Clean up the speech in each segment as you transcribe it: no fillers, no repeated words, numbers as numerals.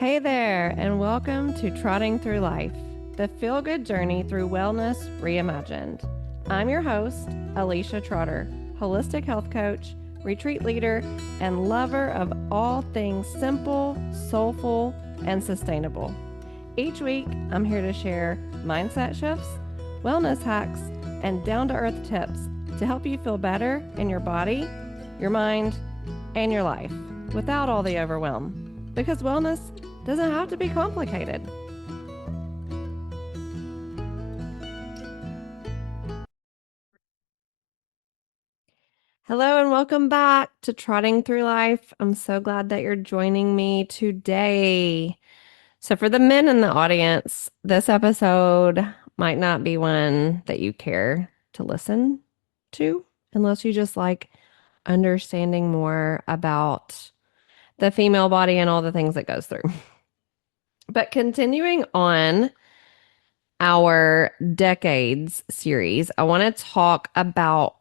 Hey there, and welcome to Trotting Through Life, the feel-good journey through wellness reimagined. I'm your host, Alicia Trotter, holistic health coach, retreat leader, and lover of all things simple, soulful, and sustainable. Each week, I'm here to share mindset shifts, wellness hacks, and down-to-earth tips to help you feel better in your body, your mind, and your life without all the overwhelm. Because wellness doesn't have to be complicated. Hello and welcome back to Trotting Through Life. I'm so glad that you're joining me today. So for the men in the audience, this episode might not be one that you care to listen to unless you just like understanding more about the female body and all the things it goes through. But continuing on our decades series, I want to talk about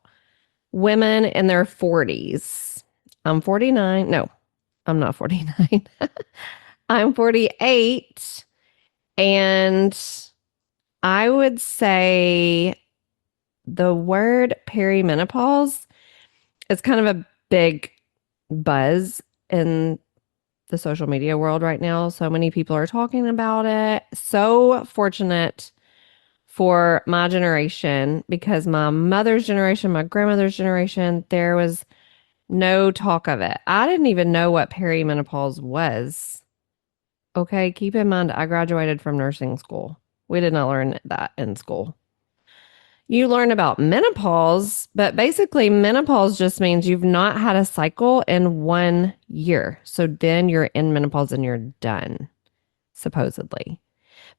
women in their 40s. I'm 49. No, I'm not 49. I'm 48. And I would say the word perimenopause is kind of a big buzz in the social media world right now. So many people are talking about it. So fortunate for my generation because my mother's generation, my grandmother's generation, there was no talk of it. I didn't even know what perimenopause was. Okay, keep in mind, I graduated from nursing school. We did not learn that in school. You learn about menopause, but basically, menopause just means you've not had a cycle in 1 year. So then you're in menopause and you're done, supposedly.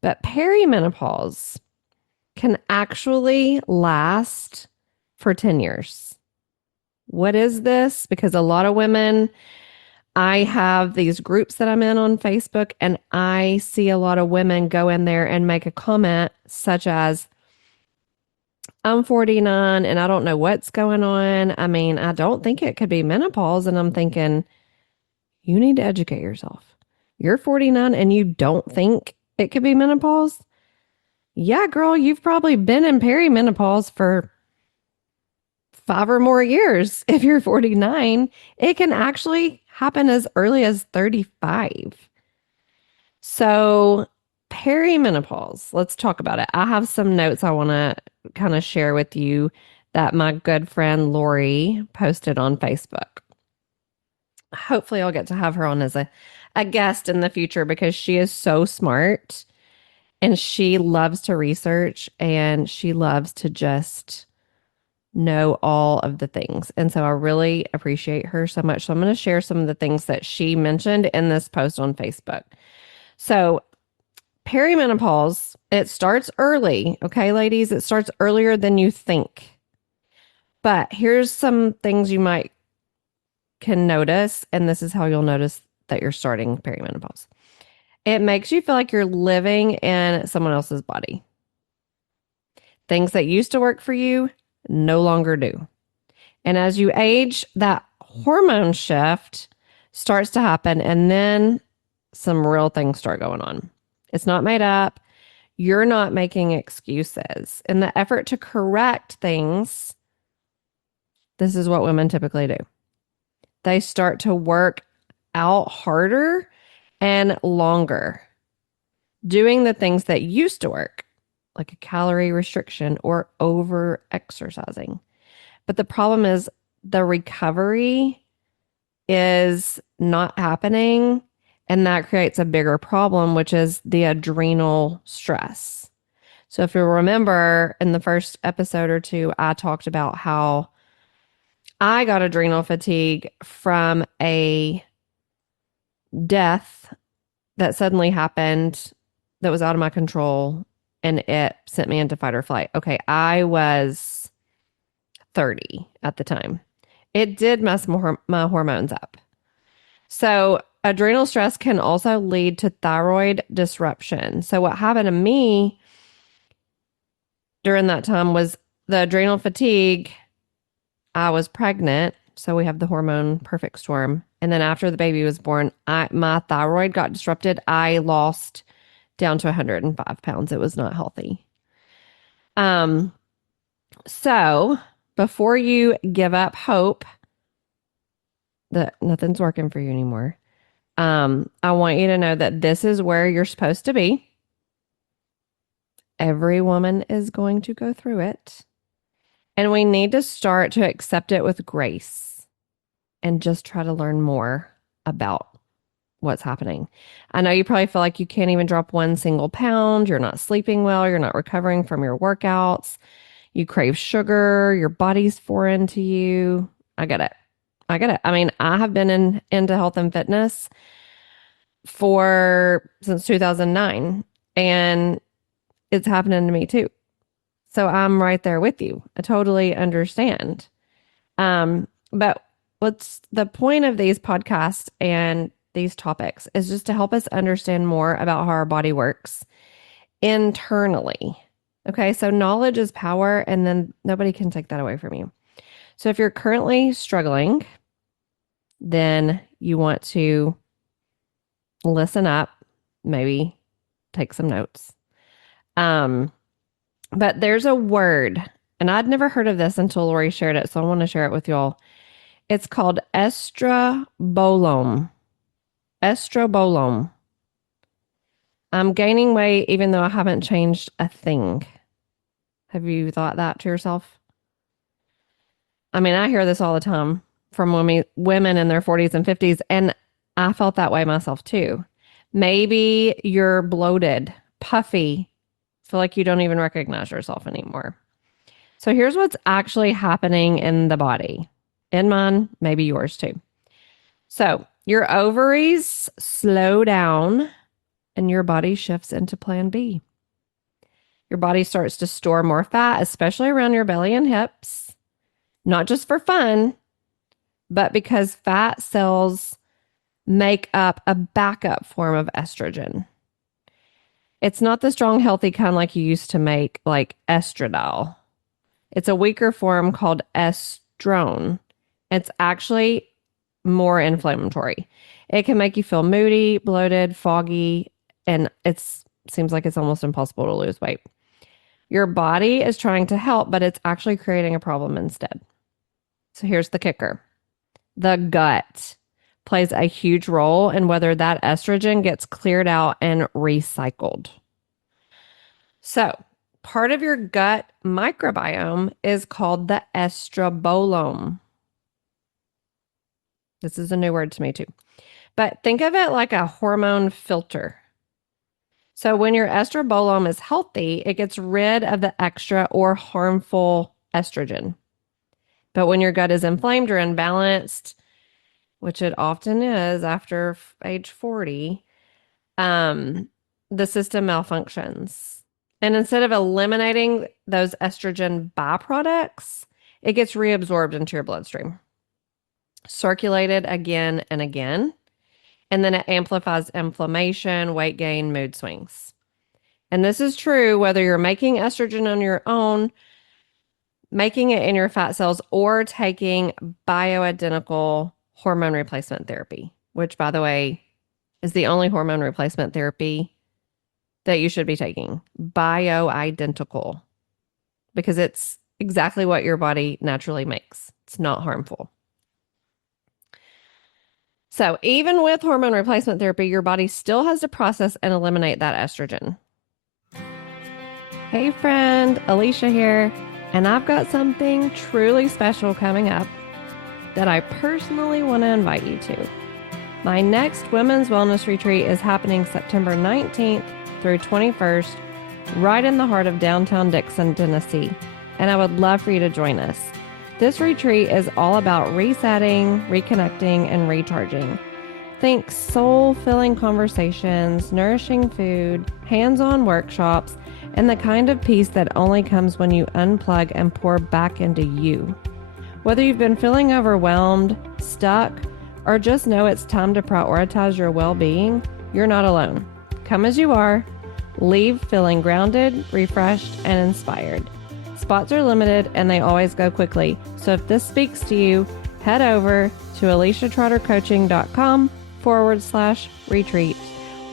But perimenopause can actually last for 10 years. What is this? Because a lot of women, I have these groups that I'm in on Facebook, and I see a lot of women go in there and make a comment such as, I'm 49 and I don't know what's going on. I mean, I don't think it could be menopause. And I'm thinking, you need to educate yourself. You're 49 and you don't think it could be menopause? Yeah, girl, you've probably been in perimenopause for 5 or more years. If you're 49, it can actually happen as early as 35. So, perimenopause, let's talk about it. I have some notes I want to kind of share with you that my good friend Lori posted on Facebook. Hopefully, I'll get to have her on as a guest in the future because she is so smart and she loves to research and she loves to just know all of the things. And so I really appreciate her so much. So I'm going to share some of the things that she mentioned in this post on Facebook. So, perimenopause, it starts early. Okay, ladies, it starts earlier than you think. But here's some things you might can notice, and this is how you'll notice that you're starting perimenopause. It makes you feel like you're living in someone else's body. Things that used to work for you no longer do. And as you age, that hormone shift starts to happen, and then some real things start going on. It's not made up. You're not making excuses. In the effort to correct things, this is what women typically do. They start to work out harder and longer, doing the things that used to work, like a calorie restriction or over exercising. But the problem is the recovery is not happening. And that creates a bigger problem, which is the adrenal stress. So, if you remember in the first episode or two, I talked about how I got adrenal fatigue from a death that suddenly happened that was out of my control and it sent me into fight or flight. Okay, I was 30 at the time. It did mess my hormones up. So, adrenal stress can also lead to thyroid disruption. So, what happened to me during that time was the adrenal fatigue. I was pregnant. So, we have the hormone perfect storm. And then after the baby was born, my thyroid got disrupted. I lost down to 105 pounds. It was not healthy. So before you give up hope that nothing's working for you anymore, I want you to know that this is where you're supposed to be. Every woman is going to go through it. And we need to start to accept it with grace and just try to learn more about what's happening. I know you probably feel like you can't even drop 1 single pound. You're not sleeping well. You're not recovering from your workouts. You crave sugar. Your body's foreign to you. I get it. I mean, I have been into health and fitness since 2009, and it's happening to me too. So I'm right there with you. I totally understand. But what's the point of these podcasts and these topics is just to help us understand more about how our body works internally. Okay, so knowledge is power, and then nobody can take that away from you. So if you're currently struggling, then you want to listen up, maybe take some notes. But there's a word, and I'd never heard of this until Lori shared it, so I want to share it with y'all. It's called estrobolome. Estrobolome. I'm gaining weight even though I haven't changed a thing. Have you thought that to yourself? I mean, I hear this all the time from women in their 40s and 50s, and I felt that way myself too. Maybe you're bloated, puffy, feel like you don't even recognize yourself anymore. So here's what's actually happening in the body. In mine, maybe yours too. So your ovaries slow down and your body shifts into plan B. Your body starts to store more fat, especially around your belly and hips, not just for fun, but because fat cells make up a backup form of estrogen. It's not the strong, healthy kind like you used to make, like estradiol. It's a weaker form called estrone. It's actually more inflammatory. It can make you feel moody, bloated, foggy, and it seems like it's almost impossible to lose weight. Your body is trying to help, but it's actually creating a problem instead. So here's the kicker. The gut plays a huge role in whether that estrogen gets cleared out and recycled. So part of your gut microbiome is called the estrobolome. This is a new word to me too. But think of it like a hormone filter. So when your estrobolome is healthy, it gets rid of the extra or harmful estrogen. But when your gut is inflamed or imbalanced, which it often is after age 40, the system malfunctions. And instead of eliminating those estrogen byproducts, it gets reabsorbed into your bloodstream, circulated again and again, and then it amplifies inflammation, weight gain, mood swings. And this is true whether you're making estrogen on your own, making it in your fat cells, or taking bioidentical hormone replacement therapy, which, by the way, is the only hormone replacement therapy that you should be taking. Bioidentical, because it's exactly what your body naturally makes. It's not harmful. So even with hormone replacement therapy, your body still has to process and eliminate that estrogen. Hey friend, Alicia here, and I've got something truly special coming up that I personally want to invite you to. My next Women's Wellness Retreat is happening September 19th through 21st, right in the heart of downtown Dixon, Tennessee, and I would love for you to join us. This retreat is all about resetting, reconnecting, and recharging. Think soul-filling conversations, nourishing food, hands-on workshops, and the kind of peace that only comes when you unplug and pour back into you. Whether you've been feeling overwhelmed, stuck, or just know it's time to prioritize your well-being, you're not alone. Come as you are, leave feeling grounded, refreshed, and inspired. Spots are limited and they always go quickly. So if this speaks to you, head over to aliciatrottercoaching.com/retreat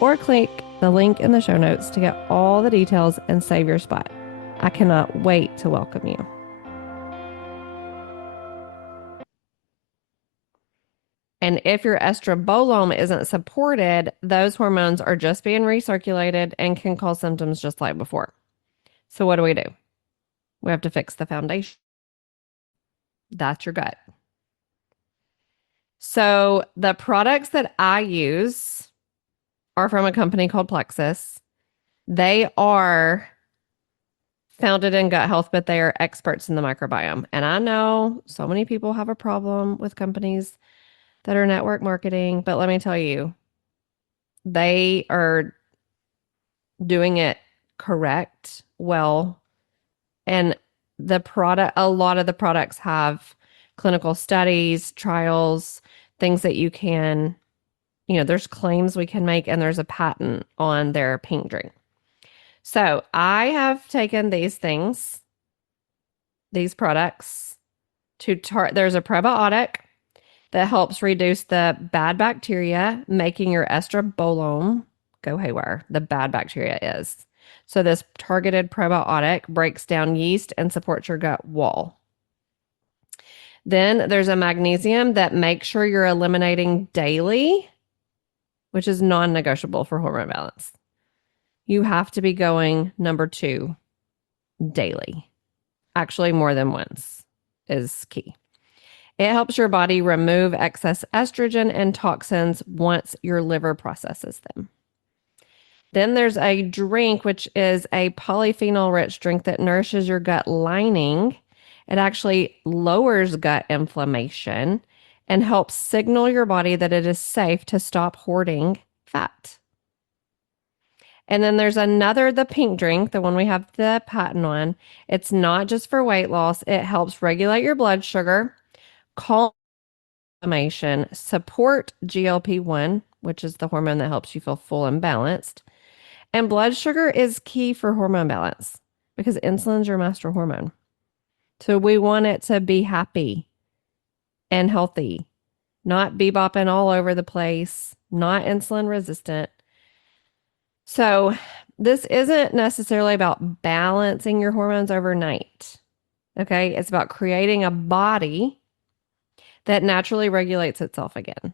or click the link in the show notes to get all the details and save your spot. I cannot wait to welcome you. And if your estrobolome isn't supported, those hormones are just being recirculated and can cause symptoms just like before. So what do? We have to fix the foundation. That's your gut. So the products that I use are from a company called Plexus. They are founded in gut health, but they are experts in the microbiome. And I know so many people have a problem with companies that are network marketing, but let me tell you, they are doing it correct, well, and a lot of the products have clinical studies, trials, things that you can, there's claims we can make, and there's a patent on their pink drink. So I have taken these products there's a probiotic that helps reduce the bad bacteria, making your estrobolome go haywire. The bad bacteria is. So this targeted probiotic breaks down yeast and supports your gut wall. Then there's a magnesium that makes sure you're eliminating daily, which is non-negotiable for hormone balance. You have to be going number 2 daily. Actually, more than once is key. It helps your body remove excess estrogen and toxins once your liver processes them. Then there's a drink, which is a polyphenol-rich drink that nourishes your gut lining. It actually lowers gut inflammation and helps signal your body that it is safe to stop hoarding fat. And then there's the pink drink, the one we have the patent on. It's not just for weight loss. It helps regulate your blood sugar, calm inflammation, support GLP-1, which is the hormone that helps you feel full and balanced. And blood sugar is key for hormone balance because insulin's your master hormone. So we want it to be happy and healthy, not bebopping all over the place, not insulin resistant. So this isn't necessarily about balancing your hormones overnight. Okay. It's about creating a body that naturally regulates itself again.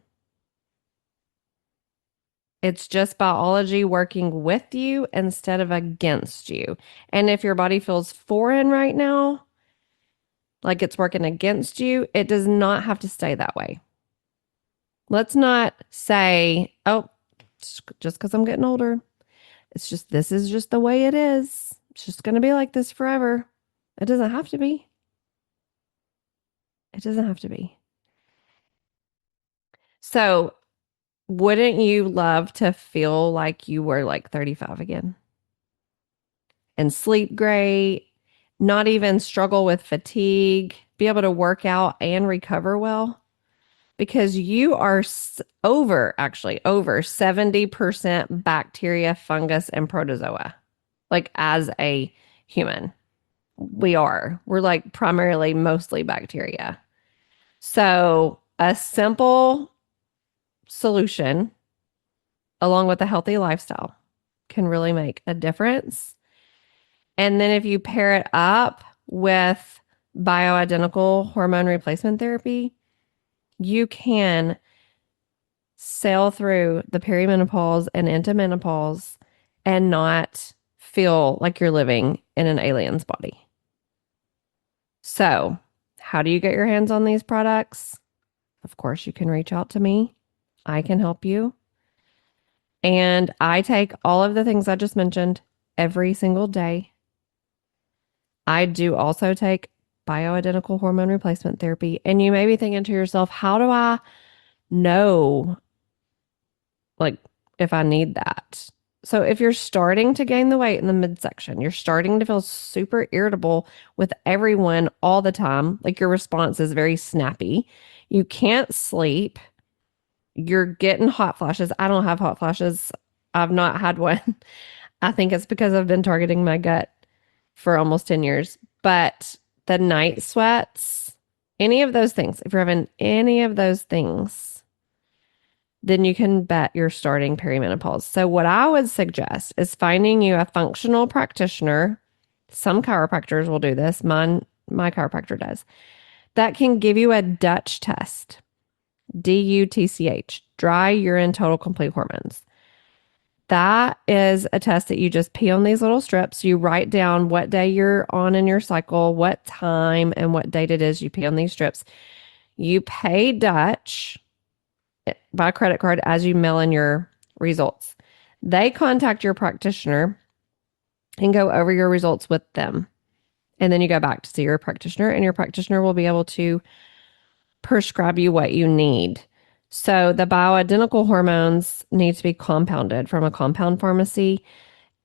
It's just biology working with you instead of against you. And if your body feels foreign right now, like it's working against you, it does not have to stay that way. Let's not say, oh, just because I'm getting older, this is just the way it is. It's just going to be like this forever. It doesn't have to be. It doesn't have to be. So, wouldn't you love to feel like you were like 35 again? And sleep great, not even struggle with fatigue, be able to work out and recover well? Because you are over 70% bacteria, fungus, and protozoa. Like as a human, we're like primarily mostly bacteria. So a simple solution along with a healthy lifestyle can really make a difference. And then if you pair it up with bioidentical hormone replacement therapy, you can sail through the perimenopause and into menopause and not feel like you're living in an alien's body. So, how do you get your hands on these products? Of course, you can reach out to me. I can help you. And I take all of the things I just mentioned every single day. I do also take bioidentical hormone replacement therapy. And you may be thinking to yourself, how do I know like if I need that? So if you're starting to gain the weight in the midsection, you're starting to feel super irritable with everyone all the time, like your response is very snappy, you can't sleep, you're getting hot flashes. I don't have hot flashes. I've not had one. I think it's because I've been targeting my gut for almost 10 years. But the night sweats any of those things, if you're having any of those things, then you can bet you're starting perimenopause. So what I would suggest is finding you a functional practitioner. Some chiropractors will do this. My chiropractor does. That can give you a Dutch test. DUTCH, dry urine total complete hormones. That is a test that you just pee on these little strips. You write down what day you're on in your cycle, what time, and what date it is you pee on these strips. You pay Dutch by credit card as you mail in your results. They contact your practitioner and go over your results with them. And then you go back to see your practitioner, and your practitioner will be able to prescribe you what you need. So the bioidentical hormones need to be compounded from a compound pharmacy,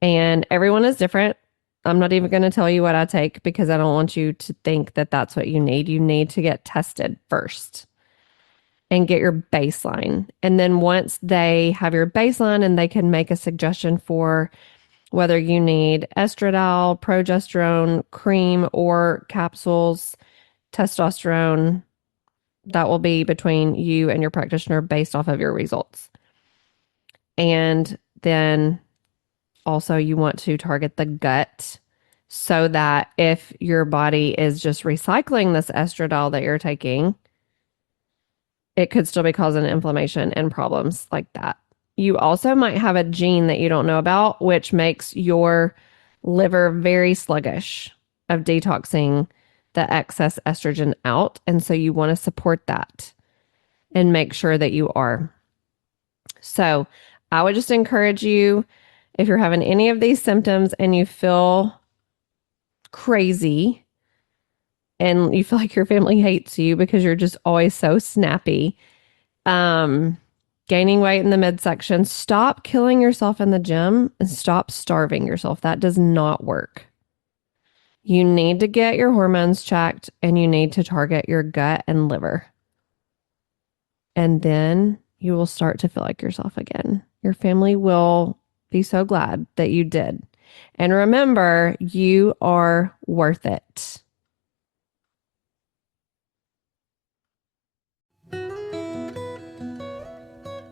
and everyone is different. I'm not even going to tell you what I take because I don't want you to think that that's what you need. You need to get tested first and get your baseline. And then once they have your baseline and they can make a suggestion for whether you need estradiol, progesterone, cream, or capsules, testosterone, that will be between you and your practitioner based off of your results. And then also you want to target the gut so that if your body is just recycling this estradiol that you're taking, it could still be causing inflammation and problems like that. You also might have a gene that you don't know about, which makes your liver very sluggish of detoxing the excess estrogen out. And so you want to support that and make sure that you are. So I would just encourage you, if you're having any of these symptoms and you feel crazy and you feel like your family hates you because you're just always so snappy, gaining weight in the midsection, stop killing yourself in the gym and stop starving yourself. That does not work. You need to get your hormones checked and you need to target your gut and liver. And then you will start to feel like yourself again. Your family will be so glad that you did. And remember, you are worth it.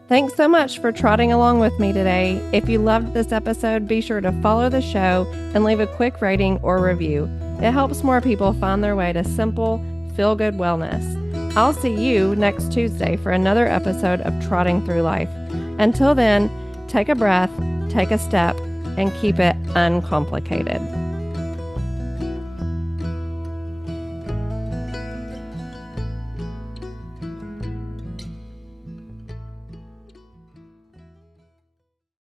Thanks so much for trotting along with me today. If you loved this episode, be sure to follow the show and leave a quick rating or review. It helps more people find their way to simple, feel-good wellness. I'll see you next Tuesday for another episode of Trotting Through Life. Until then, take a breath, take a step, and keep it uncomplicated.